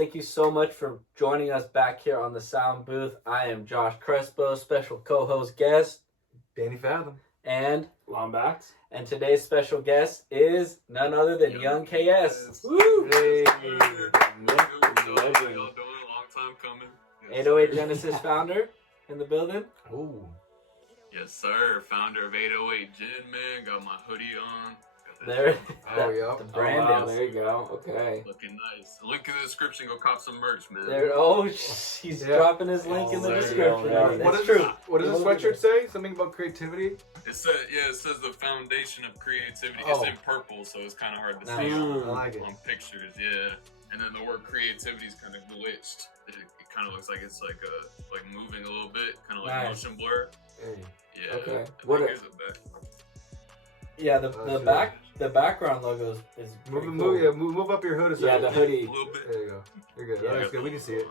thank you so much for joining us back here on the sound booth. I am Josh Crespo, special co-host guest, Danny Fathom, and Lombax. And today's special guest is none other than Young KS. Woo! Hey. How y'all doing? Long time coming. 808 Genesis founder in the building. Ooh. Yes, sir. Founder of 808 Gin, man. Got my hoodie on. There. Oh, yeah. The Oh, brand wow, is. there you go. Okay. Looking nice. Link in the description. Go cop some merch, man. There. Oh, he's dropping his link in the there you description. go, That's man. What true. What does the sweatshirt say? Something about creativity? It says the foundation of creativity. Oh. It's in purple, so it's kind of hard to Nice. see I like it. on pictures. Yeah. And then the word creativity is kind of glitched. It kind of looks like it's like moving a little bit, kind of like Nice. motion blur. Hey. Yeah. Okay. What What is it back? Yeah, sure. the background logo is pretty cool. Move up your hood a Yeah, second. the A hoodie. little bit. There you go. You're good. Yeah. That's good. We can see it.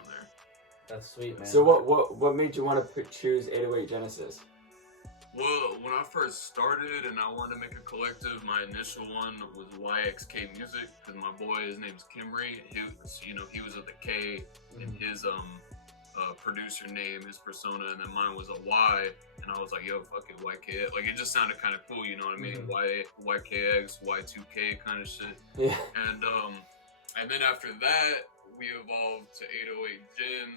That's sweet, man. So what made you want to choose 808 Genesis? Well, when I first started and I wanted to make a collective, my initial one was YXK Music because my boy, his name's Kimry. He was with a K in his producer name, his persona, and then mine was a Y. And I was like, yo, fuck it, YK. Like, it just sounded kind of cool, you know what I mean? YKX, Y2K kind of shit. Yeah. And then after that, we evolved to 808 Gin,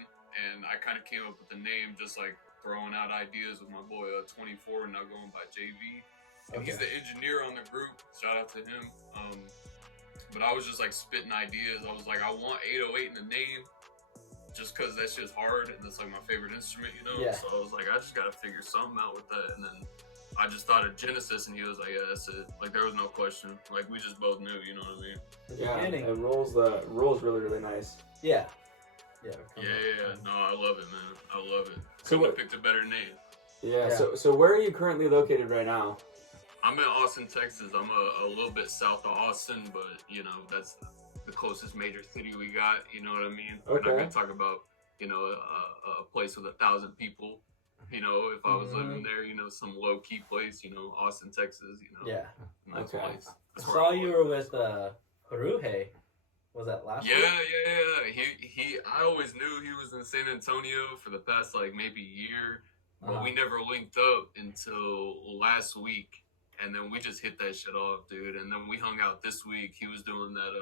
and I kind of came up with the name just like throwing out ideas with my boy 24, now going by JV. And he's the engineer on the group. Shout out to him. But I was just like spitting ideas. I was like, I want 808 in the name just because that shit's hard and it's like my favorite instrument, you know? Yeah. So I was like, I just got to figure something out with that. And then I just thought of Genesis, and he was like, yeah, that's it. Like, there was no question. Like, we just both knew, you know what I mean? Yeah. beginning. It rolls really, really nice. Yeah. Yeah. No, I love it, man. I love it. So Couldn't have what- picked a better name. Yeah. Yeah. So where are you currently located right now? I'm in Austin, Texas. I'm a little bit south of Austin, but you know that's the closest major city we got. You know what I mean? We're not Okay. gonna talk about a place with 1,000 people. You know, if I was living there, some low key place. Austin, Texas. Yeah. Nice Okay. place. I That's where saw I you was. were with Haruhe. Was that last week? Yeah. I always knew he was in San Antonio for the past like maybe year, but we never linked up until last week. And then we just hit that shit off, dude. And then we hung out this week. He was doing that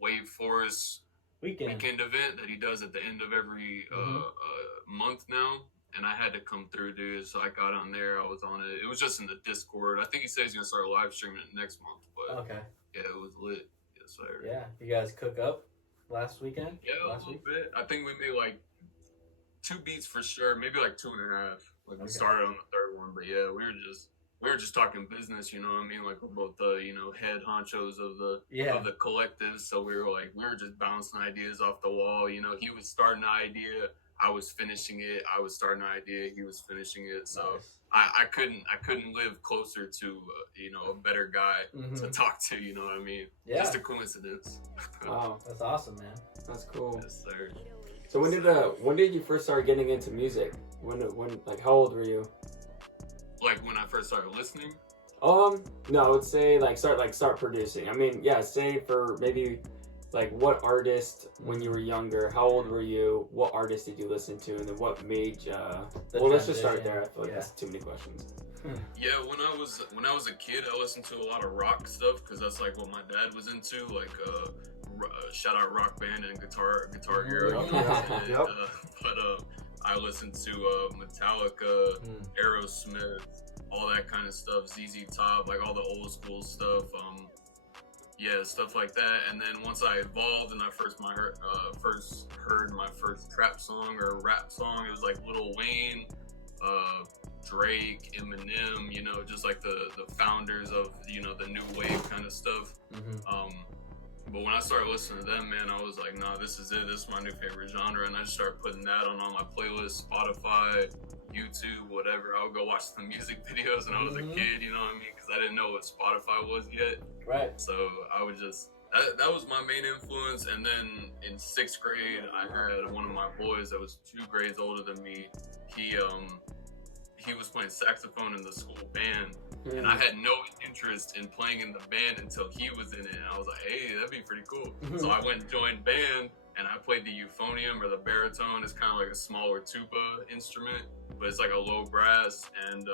Wave Forest Weekend. event that he does at the end of every month now. And I had to come through, dude. So I got on there. I was on it. It was just in the Discord. I think he said he's going to start live streaming it next month. But Okay. yeah, it was lit. Yes, sir. Yeah. You guys cook up last weekend? Yeah, Last a little week? bit. I think we made like 2 beats for sure. Maybe like 2.5. Like we Okay. started on the third one. But yeah, we were just talking business, you know what I mean? Like we're both the, head honchos of the collective. So we were just bouncing ideas off the wall. He was starting an idea, I was finishing it. I was starting an idea, he was finishing it. So Nice. I couldn't live closer to a better guy to talk to. You know what I mean? Yeah. Just a coincidence. Wow, That's awesome, man. that's cool. Yes, sir. So when did you first start getting into music? When like how old were you? Like when I first started listening. No, I would say start producing. I mean, yeah, say for maybe like what artist when you were younger, how old were you, what artist did you listen to, and then what made you let's just start there. I feel like that's too many questions. Yeah, when I was a kid, I listened to a lot of rock stuff because that's like what my dad was into. Like shout out Rock Band and Guitar Hero. Yep. But I listened to Metallica, Aerosmith, all that kind of stuff. ZZ Top, like all the old school stuff. Yeah, stuff like that. And then once I evolved and I first heard my first trap song or rap song, it was like Lil Wayne, Drake, Eminem, just like the founders of, the new wave kind of stuff. But when I started listening to them, man, I was like, nah, this is it. This is my new favorite genre. And I just started putting that on all my playlists, Spotify, YouTube, whatever. I would go watch some music videos when I was a kid, you know what I mean? Because I didn't know what Spotify was yet. Right. So I would just, that was my main influence. And then in 6th grade, I had one of my boys that was 2 grades older than me. He was playing saxophone in the school band. And I had no interest in playing in the band until he was in it. And I was like, hey, that'd be pretty cool. So I went and joined band. and I played the euphonium or the baritone. It's kind of like a smaller tuba instrument, but it's like a low brass. And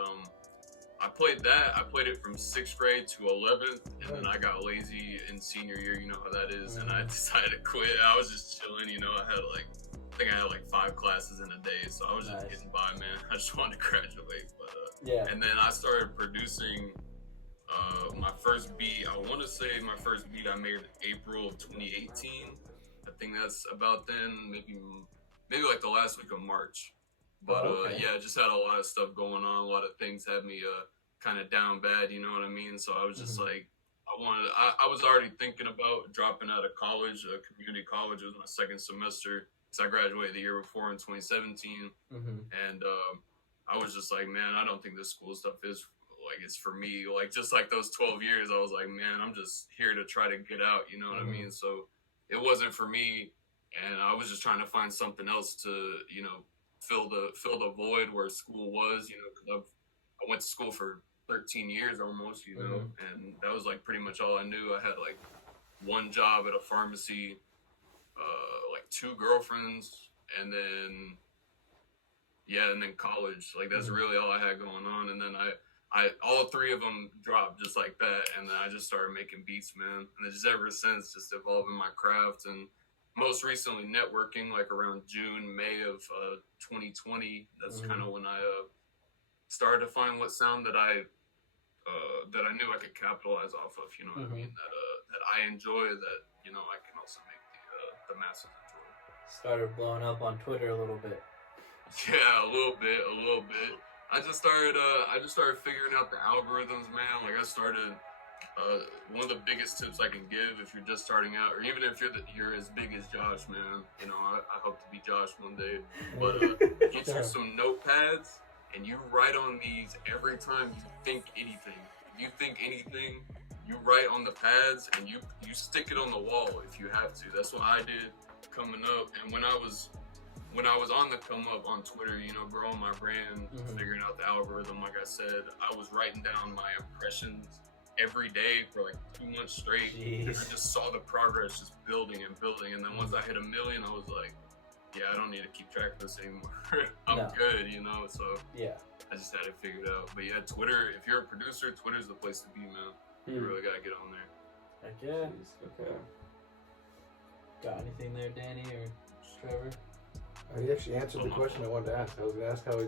I played that. I played it from 6th grade to 11th, and then I got lazy in senior year. You know how that is, and I decided to quit. I was just chilling. You know, I think I had like 5 classes in a day, so I was just getting by, man. I just wanted to graduate, but Yeah. And then I started producing my first beat. I want to say my first beat I made in April of 2018. I think that's about then, maybe like the last week of March. But yeah, just had a lot of stuff going on. A lot of things had me kind of down bad, you know what I mean? So I was just like, I was already thinking about dropping out of college, community college. It was my 2nd semester. So I graduated the year before in 2017. And I was just like, man, I don't think this school stuff is like, it's for me. Like, just like those 12 years, I was like, man, I'm just here to try to get out, you know what I mean? So it wasn't for me. And I was just trying to find something else to, you know, fill the void where school was, you know, because I went to school for 13 years almost, you know, and that was like pretty much all I knew. I had like 1 job at a pharmacy, like 2 girlfriends, and then college. Like that's really all I had going on. And then I all 3 of them dropped just like that, and then I just started making beats, man. And just ever since, just evolving my craft, and most recently networking, like around June, May of 2020. That's kind of when I started to find what sound that I knew I could capitalize off of. You know what I mean? That I enjoy. That, you know, I can also make the masses enjoy. Started blowing up on Twitter a little bit. Yeah, a little bit. I just started figuring out the algorithms, man. Like I started. One of the biggest tips I can give if you're just starting out, or even if you're as big as Josh, man. You know, I hope to be Josh one day. But get you some notepads, and you write on these every time you think anything. If you think anything, you write on the pads, and you stick it on the wall if you have to. That's what I did coming up. And when I was on the come up on Twitter, you know, growing my brand, figuring out the algorithm, like I said, I was writing down my impressions every day for like 2 months straight. And I just saw the progress just building and building. And then once I hit 1 million, I was like, yeah, I don't need to keep track of this anymore. I'm good, you know? So yeah, I just had it figured out. But yeah, Twitter, if you're a producer, Twitter's the place to be, man. You really gotta get on there. Heck yeah. Okay. Got anything there, Danny or Trevor? He actually answered the question I wanted to ask. I was going to ask how he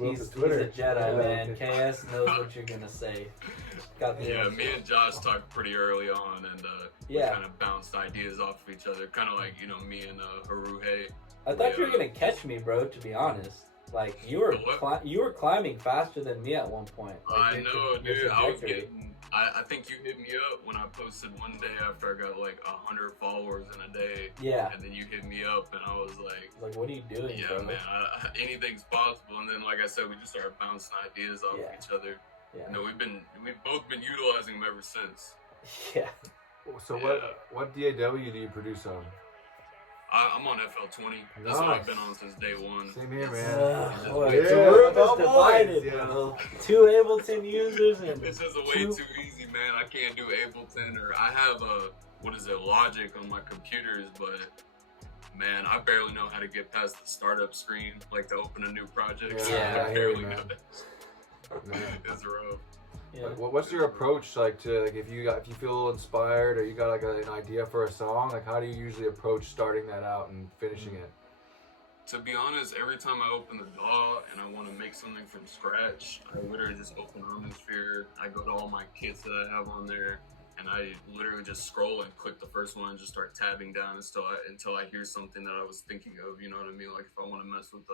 built his Twitter. He's a Jedi, man. KS knows what you're gonna say. Got the Yeah, me and Josh talked pretty early on, and we kind of bounced ideas off of each other. Kind of like, you know, me and Haruhe. I thought you were gonna catch me, bro. To be honest, like you were climbing faster than me at one point. Like, I know, dude. I was getting. I think you hit me up when I posted one day after I got like 100 followers in a day. Yeah. And then you hit me up, and I was like, what are you doing, yeah, bro? man, anything's possible. And then, like I said, we just started bouncing ideas off of each other. Yeah. You know, we've both been utilizing them ever since. Yeah. So what DAW do you produce on? I'm on FL20. That's what I've been on since day one. Same here, man. So room is divided, bro. 2 Ableton users and this is way too easy, man. I can't do Ableton, or I have Logic on my computers, but man, I barely know how to get past the startup screen, like to open a new project. Yeah, I barely know that. It's rough. Yeah. What's your approach like to if you feel inspired or you got like an idea for a song? Like how do you usually approach starting that out and finishing it? To be honest, every time I open the DAW and I want to make something from scratch, I literally just open Omnisphere. I go to all my kits that I have on there, and I literally just scroll and click the first one and just start tabbing down until I hear something that I was thinking of. You know what I mean? Like if I want to mess with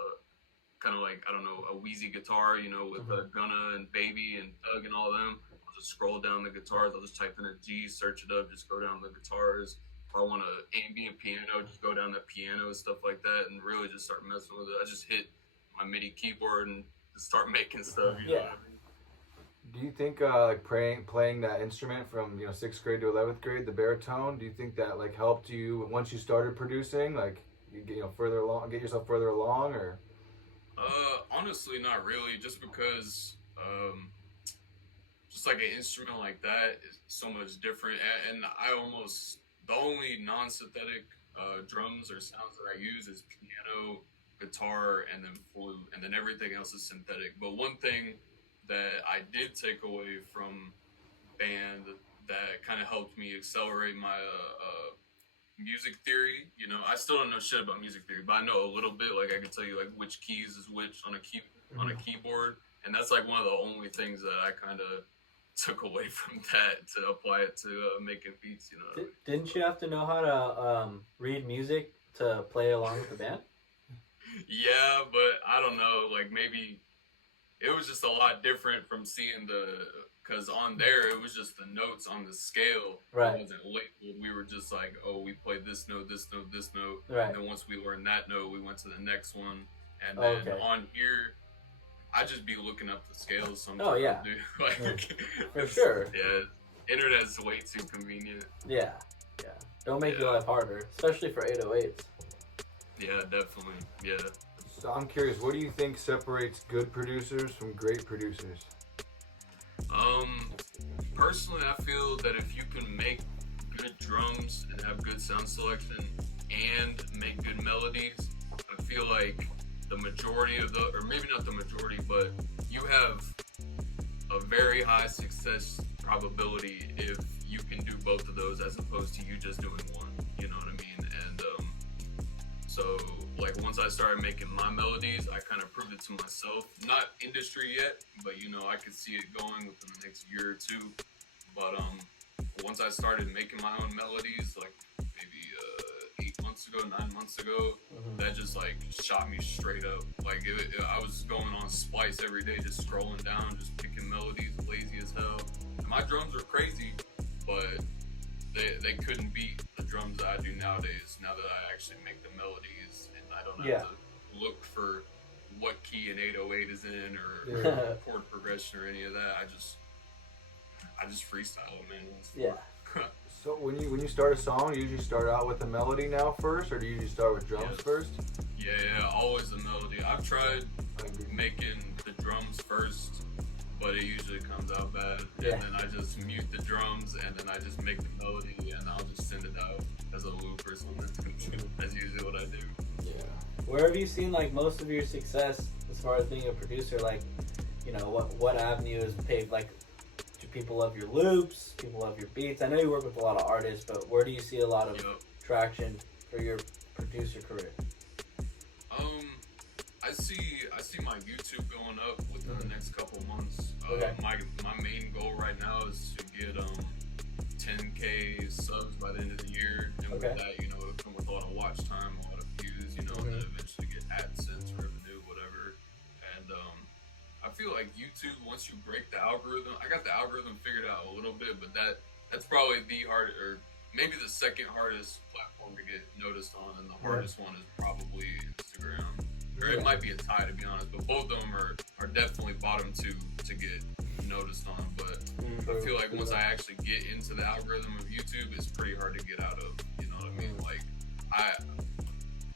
kind of like, I don't know, a Wheezy guitar, you know, with Gunna and Baby and Doug and all them. I'll just scroll down the guitars. I'll just type in a G, search it up, just go down the guitars. If I want an ambient piano, just go down the piano, stuff like that, and really just start messing with it. I just hit my MIDI keyboard and just start making stuff, you know what I mean? Do you think like playing that instrument from 6th grade to 11th grade, the baritone, do you think that like helped you once you started producing, like you get further along, get yourself further along, or? Honestly, not really. Just because, just like an instrument like that is so much different, and the only non-synthetic drums or sounds that I use is piano, guitar, and then flute, and then everything else is synthetic. But one thing that I did take away from band that kind of helped me accelerate my music theory. You know, I still don't know shit about music theory, but I know a little bit. Like I can tell you like which keys is which on a keyboard, and that's like one of the only things that I kind of took away from that to apply it to making beats. You know, Didn't you have to know how to read music to play along with the band? yeah, but I don't know. Like maybe it was just a lot different from seeing because on there it was just the notes on the scale. Right. It wasn't labeled. We were just like, oh, we played this note, this note, this note. Right. And then once we learned that note, we went to the next one. And then on here, I just be looking up the scales sometimes. Oh, yeah. Dude. Like, For sure. Yeah. Internet's way too convenient. Yeah. Don't make your life harder, especially for 808s. Yeah, definitely. Yeah. So I'm curious, what do you think separates good producers from great producers? Personally, I feel that if you can make good drums and have good sound selection and make good melodies, I feel like the majority of or maybe not the majority, but you have a very high success probability if you can do both of those as opposed to you just doing one. You know what I mean? And so like once I started making my melodies, I kind of proved it to myself. Not industry yet, but you know I could see it going within the next year or two. But once I started making my own melodies, like maybe 8 months ago, 9 months ago, that just like shot me straight up. Like I was going on Splice every day, just scrolling down, just picking melodies, lazy as hell. And my drums are crazy, but they couldn't beat the drums that I do nowadays. Now that I actually make the melodies, and I don't have to look for what key an 808 is in or chord progression or any of that. I just freestyle it, man. Yeah. So when you start a song, you usually start out with a melody now first, or do you usually start with drums first? Yeah, always the melody. I've tried making the drums first, but it usually comes out bad. Yeah. And then I just mute the drums, and then I just make the melody, and I'll just send it out as a loop or something. That's usually what I do. Yeah. Where have you seen like most of your success as far as being a producer? Like, you know, what avenue is paved? Like, do people love your loops? People love your beats? I know you work with a lot of artists, but where do you see a lot of traction for your producer career? I see my YouTube going up within the next couple months. Okay. My main goal right now is to get 10K subs by the end of the year, and with that, you know, it'll come with a lot of watch time, a lot of views, you know, and then eventually get AdSense revenue, whatever. And I feel like YouTube, once you break the algorithm, I got the algorithm figured out a little bit, but that's probably the hard, or maybe the second hardest platform to get noticed on, and the hardest one is probably Instagram. Or it might be a tie, to be honest, but both of them are definitely bottom two to get noticed on. But I feel like once I actually get into the algorithm of YouTube, it's pretty hard to get out of. You know what I mean? Like,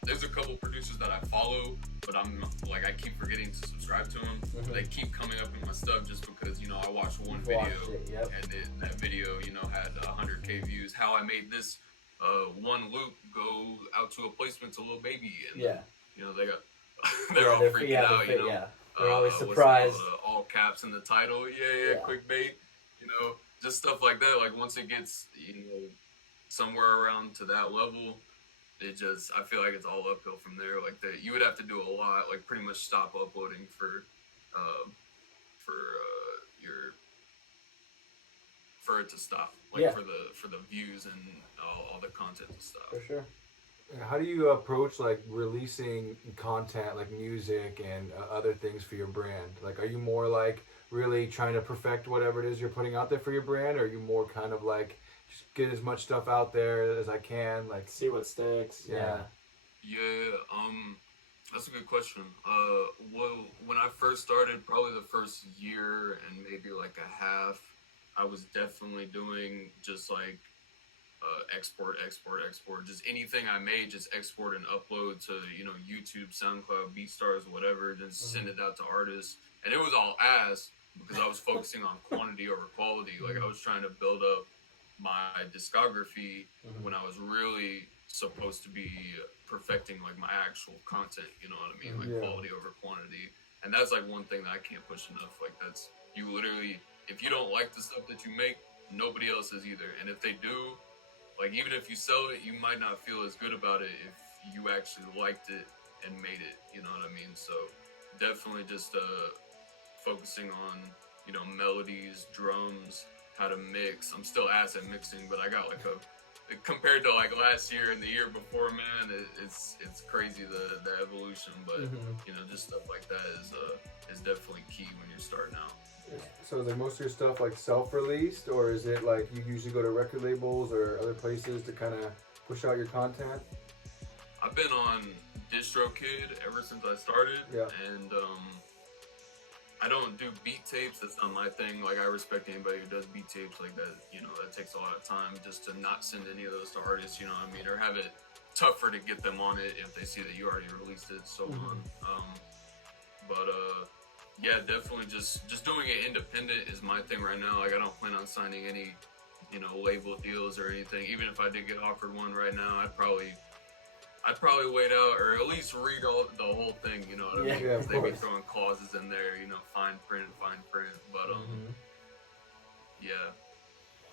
there's a couple producers that I follow, but I keep forgetting to subscribe to them. They keep coming up in my stuff just because, you know, I watched one video and that video, you know, had 100K views. How I made this one loop go out to a placement to Lil Baby, and you know they're all freaking out. You know, they're always surprised. All caps in the title. Clickbait. You know, just stuff like that. Like once it gets, you know, somewhere around to that level, I feel like it's all uphill from there. Like you would have to do a lot, like pretty much stop uploading for it to stop, like for the views and all the content to stop. For sure. How do you approach like releasing content like music and other things for your brand? Like, are you more like really trying to perfect whatever it is you're putting out there for your brand, or are you more kind of like just get as much stuff out there as I can, like see what sticks? Yeah, that's a good question. Well, when I first started, probably the first year and maybe like a half, I was definitely doing just like export, just anything I made, just export and upload to, you know, YouTube, SoundCloud, BeatStars, whatever, then send it out to artists. And it was all ass because I was focusing on quantity over quality. Like I was trying to build up my discography when I was really supposed to be perfecting like my actual content, you know what I mean? Like Yeah. quality over quantity. And that's like one thing that I can't push enough. Like that's, you literally, if you don't like the stuff that you make, nobody else is either. And if they do, like even if you sell it, you might not feel as good about it if you actually liked it and made it, you know what I mean? So definitely just focusing on, you know, melodies, drums, how to mix. I'm still ass at mixing, but I got like a, compared to like last year and the year before, man, it's crazy the evolution. But you know, just stuff like that is definitely key when you're starting out. So is like most of your stuff like self-released, or is it like you usually go to record labels or other places to kind of push out your content? I've been on DistroKid ever since I started, Yeah. and I don't do beat tapes. That's not my thing. Like I respect anybody who does beat tapes like that. You know, that takes a lot of time just to not send any of those to artists. You know what I mean? Or have it tougher to get them on it if they see that you already released it. So on. But yeah, definitely just doing it independent is my thing right now. Like I don't plan on signing any, you know, label deals or anything. Even if I did get offered one right now, I'd probably wait out, or at least read the whole thing, you know what I mean? Yeah, of They be course. throwing clauses in there, you know, fine print. But yeah.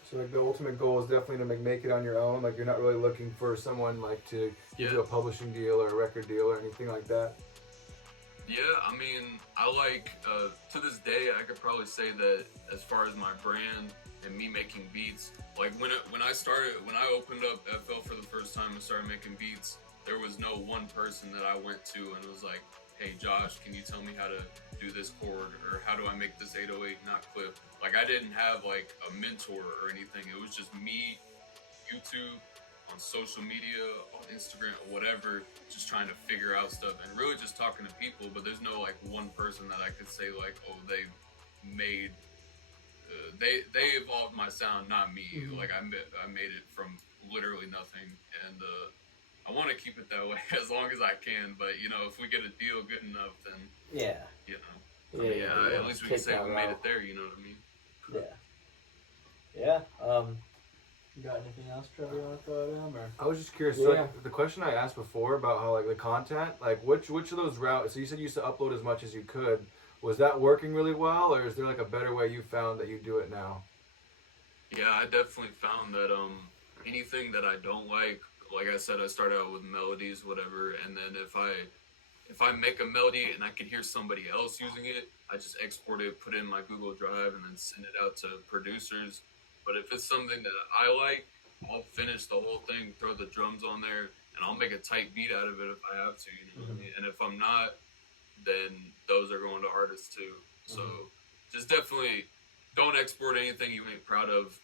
So like the ultimate goal is definitely to make it on your own. Like you're not really looking for someone like to give you a publishing deal or a record deal or anything like that. Yeah, I mean, I like, to this day, I could probably say that as far as my brand and me making beats, like when I opened up FL for the first time and started making beats, there was no one person that I went to and was like, hey Josh, can you tell me how to do this chord, or how do I make this 808 not clip? Like I didn't have like a mentor or anything. It was just me, YouTube, on social media, on Instagram, or whatever, just trying to figure out stuff and really just talking to people. But there's no like one person that I could say like, oh, they made, they evolved my sound, not me. Like I made it from literally nothing, and I want to keep it that way as long as I can. But you know, if we get a deal good enough, then Yeah. you know, at least we can say we made it there. You know what I mean? Yeah. You got anything else, Trevor, you want to throw at him? Or? I was just curious. Yeah. So like, the question I asked before about how like the content, like which of those routes? So you said you used to upload as much as you could. Was that working really well, or is there like a better way you found that you do it now? Yeah, I definitely found that anything that I don't like I said, I start out with melodies, whatever, and then if I make a melody and I can hear somebody else using it, I just export it, put it in my Google Drive, and then send it out to producers. But if it's something that I like, I'll finish the whole thing, throw the drums on there, and I'll make a tight beat out of it if I have to, you know what I mean? And if I'm not, then those are going to artists too. So just definitely don't export anything you ain't proud of,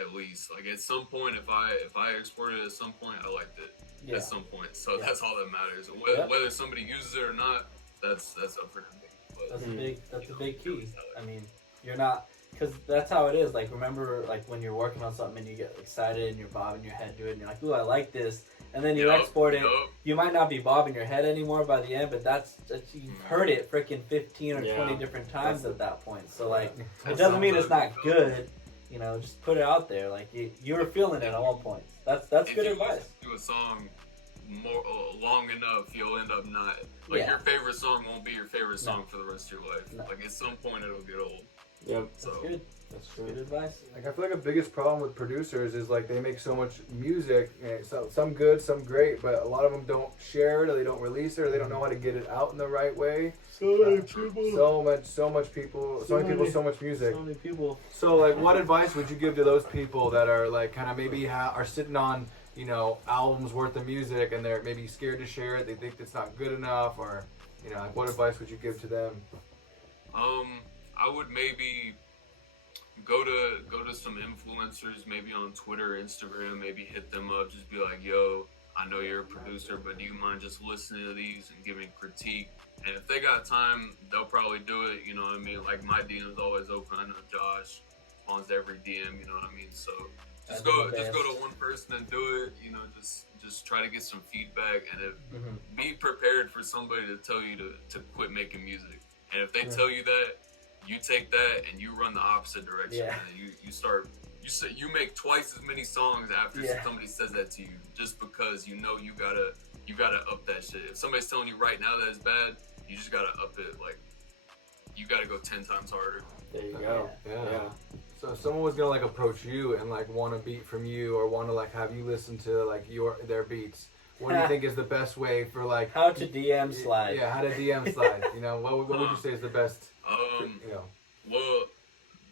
at least. Like at some point, if I exported it at some point, I liked it at some point. So that's all that matters. Whether somebody uses it or not, that's up for them. But That's a big key. I mean, you're not, because that's how it is. Like, remember, like when you're working on something and you get excited and you're bobbing your head to it and you're like, ooh, I like this. And then you export it. You might not be bobbing your head anymore by the end, but that's you've heard it freaking 15 or 20 different times at that point. So like, it doesn't mean it's not good. You know, just put it out there. Like you were feeling it at all points. That's good advice. If you do a song more long enough, you'll end up not your favorite song won't be your favorite song for the rest of your life. No. Like at some point, it'll get old. Yep. So That's good. That's That's true. good advice. Like I feel like the biggest problem with producers is like they make so much music, and some good, some great, but a lot of them don't share it, or they don't release it, or they don't know how to get it out in the right way. So many people. So much people, so many people, so much music. So many people. So like, what advice would you give to those people that are like kind of maybe are sitting on, you know, albums worth of music, and they're maybe scared to share it? They think it's not good enough, or you know, like, what advice would you give to them? I would maybe go to some influencers, maybe on Twitter, Instagram, maybe hit them up, just be like, yo, I know you're a producer, but do you mind just listening to these and giving critique? And if they got time, they'll probably do it, you know what I mean? Like my DM's always open. I know Josh responds to every DM, you know what I mean? So just go to one person and do it, you know, just try to get some feedback, and be prepared for somebody to tell you to quit making music. And if they tell you that, you take that and you run the opposite direction. Yeah. And you start you make twice as many songs after Yeah. somebody says that to you, just because you know you gotta up that shit. If somebody's telling you right now that it's bad, you just gotta up it. Like, you gotta go 10 times harder. There you go. Yeah. So if someone was gonna like approach you and like want a beat from you, or want to like have you listen to like their beats, what do you think is the best way for like How to DM slide. Yeah, how to DM slide. You know, what would you say is the best? You know. Well,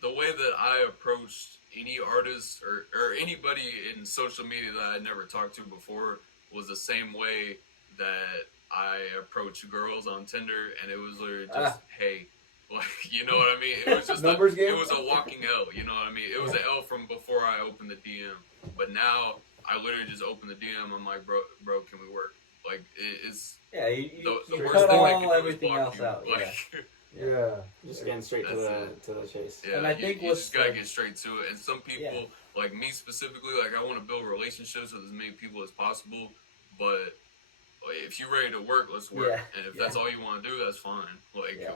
the way that I approached any artist or anybody in social media that I never talked to before was the same way that I approach girls on Tinder, and it was literally just, hey, like, you know what I mean? It was just Numbers game? It was a walking L, you know what I mean? It was an L from before I opened the DM, but now I literally just open the DM. I'm like, bro, can we work? Like, it's Yeah, you the you worst cut thing they all can do is everything block else you. out. Like, Yeah. Just getting straight to the chase. yeah, And I think you what's just gotta like- get straight to it. And some people, like me specifically, like I want to build relationships with as many people as possible. But like, if you're ready to work, let's work. Yeah. And if that's all you want to do, that's fine. Like Yeah.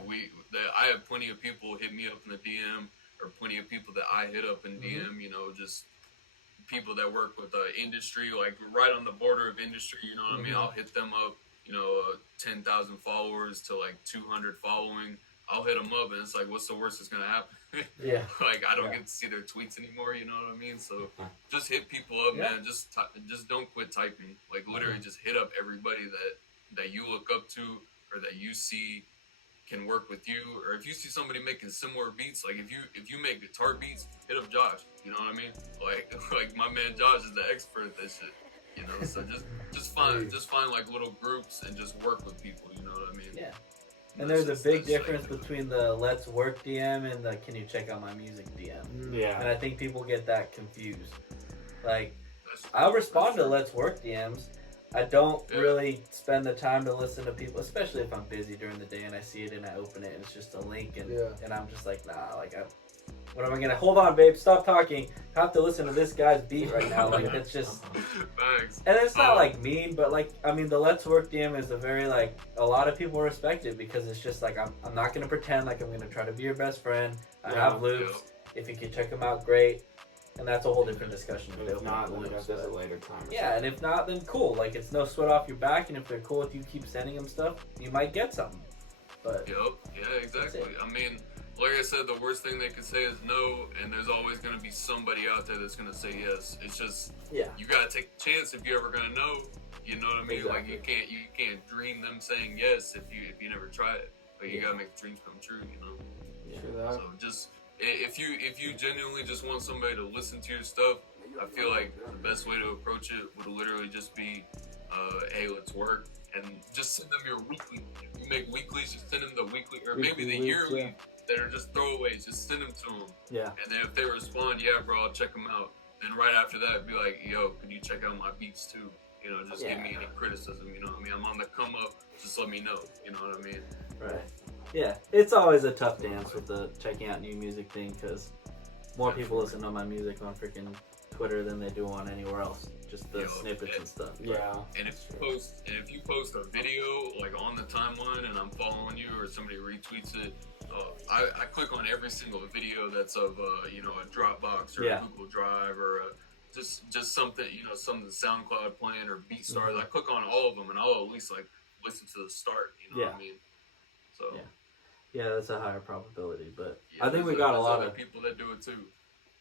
I have plenty of people hit me up in the DM, or plenty of people that I hit up in DM. You know, just people that work with the industry, like right on the border of industry. You know what I mean? I'll hit them up. You know, 10,000 followers to like 200 following. I'll hit them up, and it's like, what's the worst that's gonna happen? Yeah. Like, I don't Yeah. get to see their tweets anymore. You know what I mean? So just hit people up, Yeah. man. Just don't quit typing. Like, literally, just hit up everybody that you look up to or that you see can work with you. Or if you see somebody making similar beats, like if you make guitar beats, hit up Josh. You know what I mean? Like my man Josh is the expert at that shit. You know, so just find like little groups and just work with people. You know what I mean? Yeah. And there's a big That's difference like- between the let's work DM and the can you check out my music DM. And Yeah. I think people get that confused. Like, that's- I'll respond to that's- let's work DMs. I don't Yeah. really spend the time to listen to people, especially if I'm busy during the day and I see it and I open it and it's just a link and I'm just like, nah, like what am I gonna hold on, babe, stop talking. I have to listen to this guy's beat right now. Like that's just Facts. and it's not like mean, but like I mean the let's work DM is a very like a lot of people respect it because it's just like I'm not gonna pretend like I'm gonna try to be your best friend. I Yeah. have loops. If you can check them out, great. And that's a whole different discussion. If open not, up then loops, that's but- a later time. Or yeah, and if not, then cool. Like it's no sweat off your back, and if they're cool with you, keep sending them stuff. You might get something. But Yup. Yeah, exactly. it. I mean, like I said, the worst thing they could say is no, and there's always gonna be somebody out there that's gonna say yes. It's just yeah, you gotta take a chance if you're ever gonna know. You know what I mean? Like you can't dream them saying yes if you never try it. But you gotta make dreams come true. You know. yeah. True that. So just if you genuinely just want somebody to listen to your stuff, I feel like the best way to approach it would literally just be, hey, let's work, and just send them your weekly. If you make weeklies, just send them the weekly, or maybe the Weekly, yearly yeah. that are just throwaways. Just send them to them, Yeah. and then if they respond, yeah, bro, I'll check them out. Then right after that, be like, yo, could you check out my beats too? You know, just give me Yeah. any criticism. You know what I mean? I'm on the come up. Just let me know. You know what I mean? Right. Yeah, it's always a tough dance with the checking out new music thing because more people listen to my music on freaking Twitter than they do on anywhere else. Just the Yo, snippets and stuff. Yeah. And if you post a video like on the timeline and I'm following you or somebody retweets it, I click on every single video that's of a Dropbox or Yeah. a Google Drive or just something something SoundCloud playing or BeatStars. I click on all of them and I'll at least like listen to the start. You know what I mean? So Yeah. Yeah, that's a higher probability, but yeah, I think we there's got a there's lot other of people that do it too.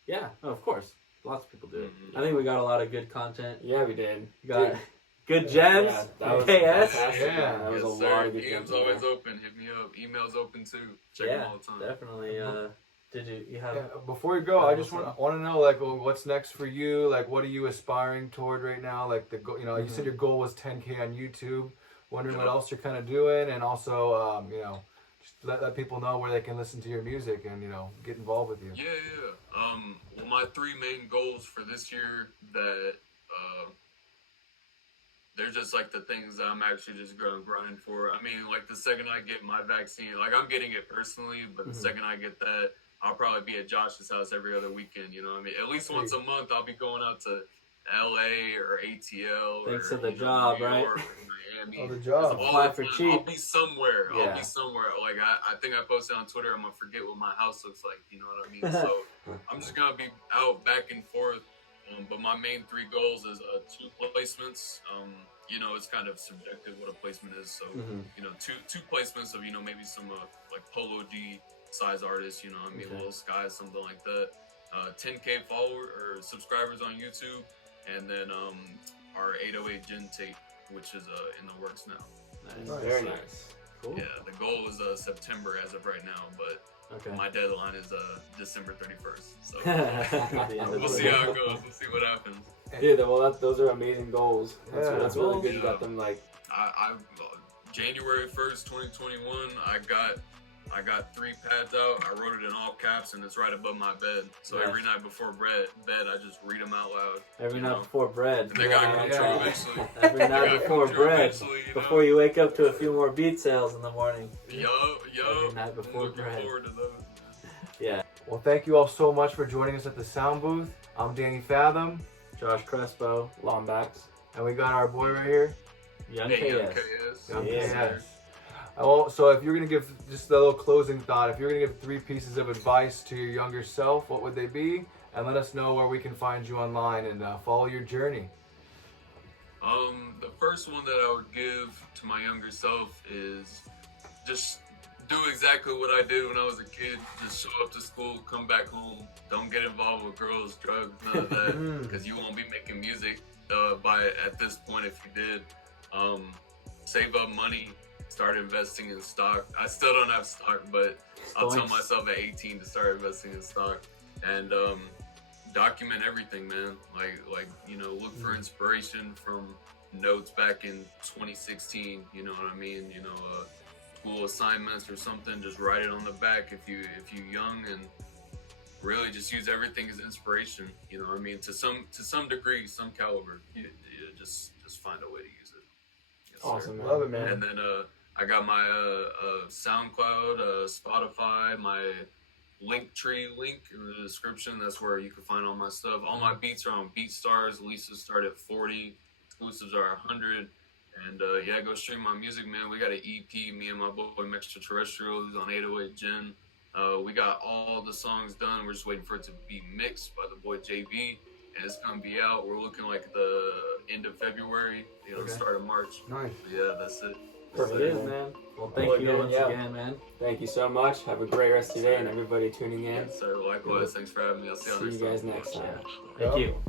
yeah, of course, lots of people do it. Mhm. I think we got a lot of good content. Yeah, we did. We got Dude, good gems. yeah, that was KS. fantastic. Yeah. That was Yes, a sir. lot of good DM's gems in always there. open. Hit me up. Email's open too. Check them Yeah, all the time. definitely. Did you have? Yeah, before you go, I just want to know like what's next for you. Like, what are you aspiring toward right now? Like you said your goal was 10K on YouTube. Wondering what Yeah. else you're kind of doing, and also just let people know where they can listen to your music and get involved with you. Yeah. Well, my three main goals for this year that they're just like the things that I'm actually just going to grind for. I mean, like the second I get my vaccine, like I'm getting it personally, but the second I get that, I'll probably be at Josh's house every other weekend. You know what I mean? At least once a month, I'll be going out to LA or ATL. Thanks or, to the New job, right? York or Miami. Oh, the 'Cause job. all Fly the for time, cheap. I'll be somewhere. Yeah. I'll be somewhere. Like I think I posted on Twitter. I'm gonna forget what my house looks like. You know what I mean? So I'm just gonna be out back and forth. But my main 3 goals is 2 placements. You know, it's kind of subjective what a placement is. So you know, two placements of maybe some like Polo G size artists. You know, what I mean, Okay. Lil Sky, something like that. 10K follower or subscribers on YouTube, and then our 808 Gin tape, which is in the works now. Nice. Very nice. Cool. Yeah, the goal is September as of right now, but Okay. my deadline is December 31st. So The end of we'll the see year. how it goes. We'll see what happens. Yeah, well, those are amazing goals. That's really Goals? good. You got them like. I January 1st, 2021. I got 3 pads out. I wrote it in all caps, and it's right above my bed. So Nice. every night before bed, I just read them out loud. Every you night know. before bread. And they gotta Yeah, come yeah. true eventually. Every They night gotta before come true bread. eventually, you know? Before you wake up to a few more beat sales in the morning. Yo. Every night before I'm looking bread. forward to those. Yeah. Well, thank you all so much for joining us at the sound booth. I'm Danny Fathom, Josh Crespo. Longbacks. and we got our boy right here. Young Hey, Young KS. KS. Young Yeah. KS. Oh, so if you're gonna give just a little closing thought, if you're gonna give 3 pieces of advice to your younger self, what would they be? And let us know where we can find you online and follow your journey. The first one that I would give to my younger self is just do exactly what I did when I was a kid. Just show up to school, come back home. Don't get involved with girls, drugs, none of that, because you won't be making music at this point if you did. Save up money, start investing in stock. I still don't have stock, but I'll tell Stoinks. myself at 18 to start investing in stock. And document everything, man. Like look for inspiration from notes back in 2016. You know what I mean? School assignments or something. Just write it on the back if you young, and really just use everything as inspiration. You know what I mean? To some degree, some caliber. You just find a way to use it. Yes, sir. Awesome, man. Love it, man. And then I got my SoundCloud, Spotify, my Linktree link in the description. That's where you can find all my stuff. All my beats are on BeatStars. Leases start at 40. Exclusives are 100. And yeah, go stream my music, man. We got an EP, me and my boy Extraterrestrial, who's on 808 Gin. We got all the songs done. We're just waiting for it to be mixed by the boy JB. And it's gonna be out. We're looking like the end of February, Okay. start of March. Nice. Yeah, that's it. Perfect. It is, man. Well, thank Well, you again, once yeah. again, man. Thank you so much. Have a great rest of your day, and everybody tuning in. Yes, sir. Likewise. Thanks for having me. I'll see you See you next guys time. next time. Thank Yeah. you.